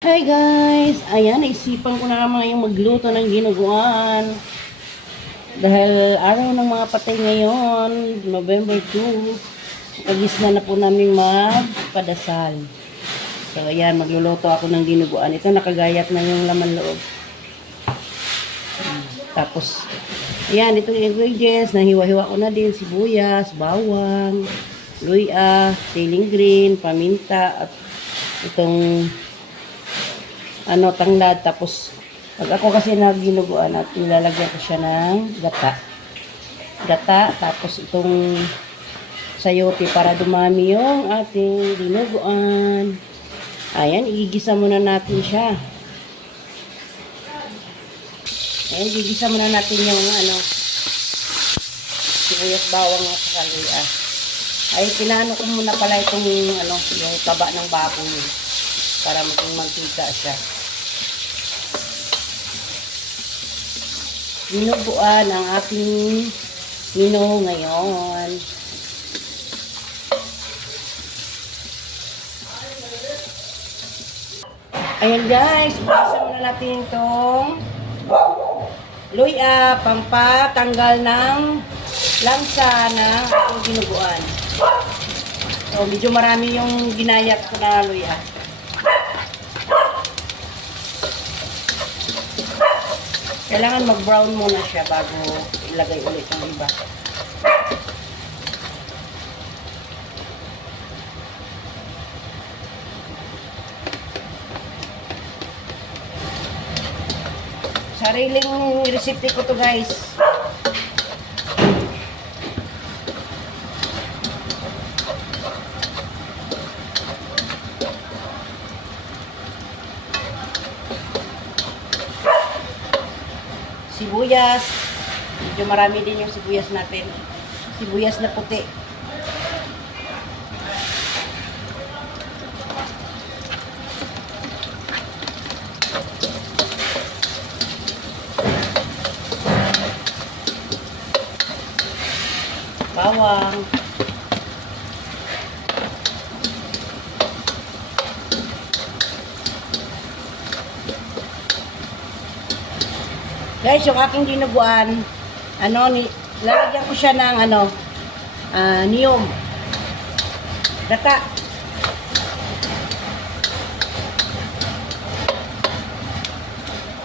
Hi guys! Ayan, naisipan ko na naman yung magluto ng ginuguan. Dahil araw ng mga patay ngayon, November 2, kagisna na po namin magpadasal. So ayan, magluluto ako ng ginuguan. Ito nakagayat na yung laman loob. Tapos, ayan, ito yung ingredients. Nahiwa-hiwa ko na din, sibuyas, bawang, luya, siling green, paminta, at itong ano, tanglad. Tapos, pag ako kasi naginuguan at nilalagyan ko siya ng gata. Gata, tapos itong sayote para dumami yung ating dinuguan. Ayan, igigisa muna natin siya. Ayan, igigisa muna natin yung ano, sibuyas bawang at saka luya. Ay, pinano ko muna pala itong ano, yung taba ng baboy para maging mantika siya. Dinuguan ang aking mino ngayon. Ayan guys, ibasa muna natin itong luya, pampatanggal ng lansa ng ating dinuguan. So, medyo marami yung ginayat ko na luya. Kailangan mag-brown muna siya bago ilagay ulit ang iba. Sariling recipe ko to guys. Sibuyas. Medyo marami din yung sibuyas natin. Sibuyas na puti. Bawang. Guys, yung aking dinuguan, ano, ni, lalagyan ko siya ng, ano, ah, niyog. Data.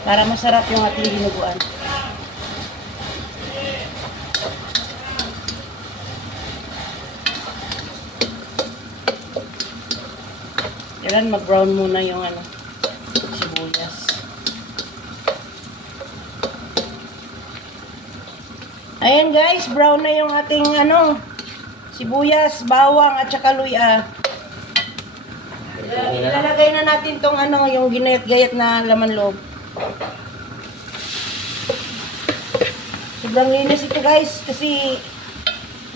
Para masarap yung ating dinuguan. Kailan mag-brown muna yung ano, sibuyas. Ayan guys, brown na yung ating ano, sibuyas, bawang at saka luya. Ilalagay na natin tong ano, yung ginayat-gayat na laman loob. Sobrang linis ito guys kasi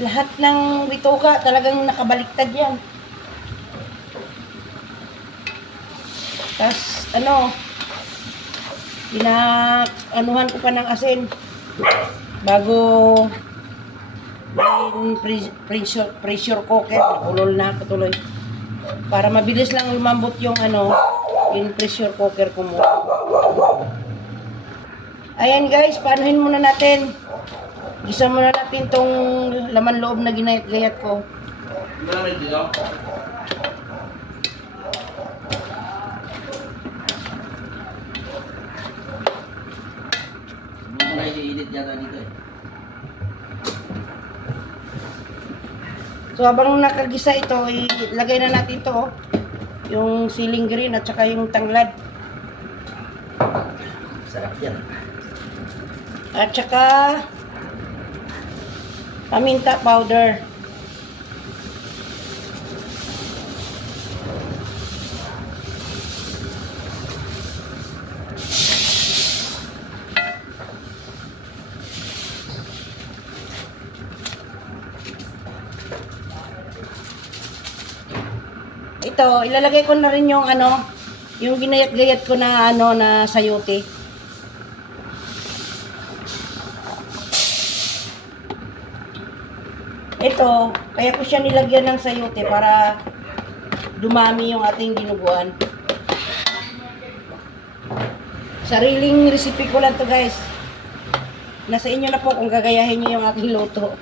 lahat ng bituka talagang nakabaliktad yan. Tapos ano, pinaanuhan ko pa ng asin bago in pre- pressure, pressure cooker, ulol na ako tuloy. Para mabilis lang lumambot yung ano, in pressure cooker ko muna. Ayan guys, paanuhin muna natin. Gisa muna natin tong laman loob na ginayat-gayat ko. Muna i-edit yata dito eh. So habang nakagisa ito, ilagay na natin to oh. Yung siling green at saka yung tanglad. Sarap yan. At saka paminta powder. Ito, ilalagay ko na rin yung ano, yung ginayat-gayat ko na ano na sayote. Ito, kaya ko siya nilagyan ng sayote para dumami yung ating dinuguan. Sariling recipe ko lang to guys. Nasa inyo na po kung gagayahin niyo yung aking luto.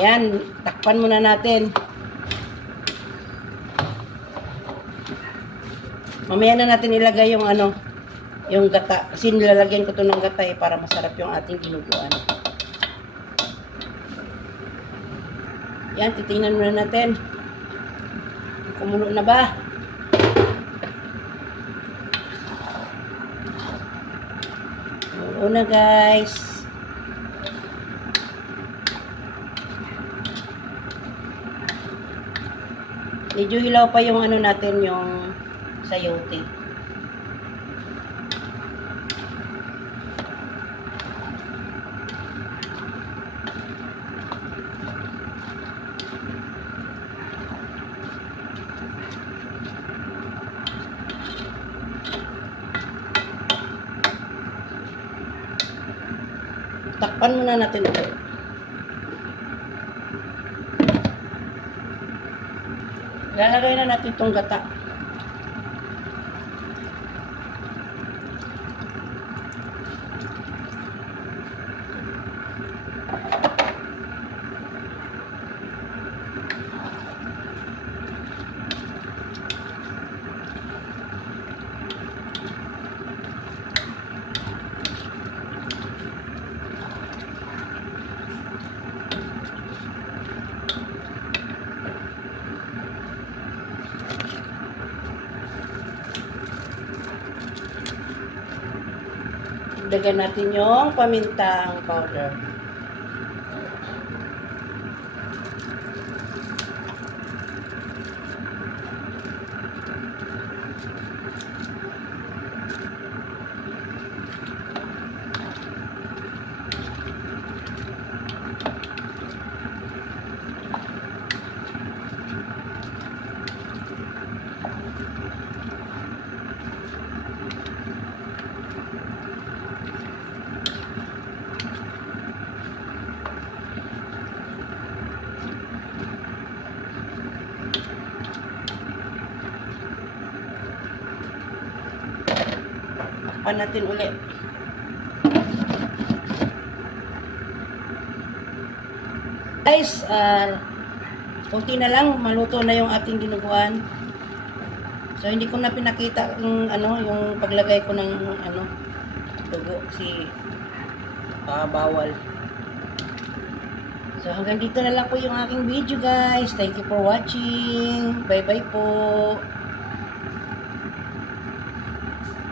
Ayan, takpan muna natin. Mamaya na natin ilagay yung ano, yung gata. Kasi nilalagyan ko to ng gata eh, para masarap yung ating ginuguan. Yan, titingnan muna natin. Kumulo na ba? Kumulo na guys. Medyo hilaw pa yung ano natin, yung sayote. Takpan muna natin ito. Lalagay na natin itong gata. Dagan natin yung pamintang powder. Takpan natin ulit. Guys, ah, konti na lang, maluto na yung ating dinuguan. So, hindi ko na pinakita yung, ano, yung paglagay ko ng, ano, dugo, si ah, bawal. So, hanggang dito na lang po yung aking video, guys. Thank you for watching. Bye-bye po.